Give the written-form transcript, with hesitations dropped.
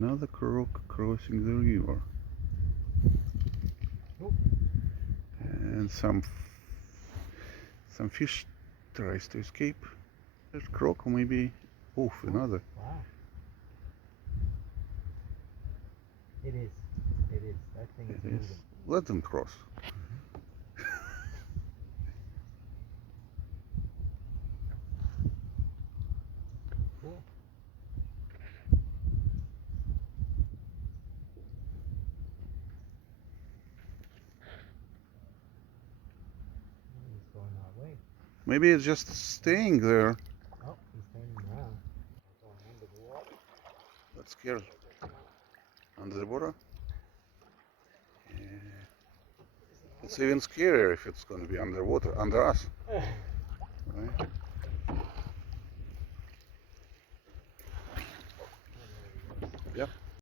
Another croak crossing the river. Oh. And some fish tries to escape. That croak maybe. Oof, another. Wow. It is. It is. That thing is It is. moving. Let them cross. Cool. He's going our way. Maybe it's just staying there. Oh, he's turning around. We're going under the water. That's scary. Under the water? Yeah. It's even scarier if it's going to be underwater, under us. Right? Yep.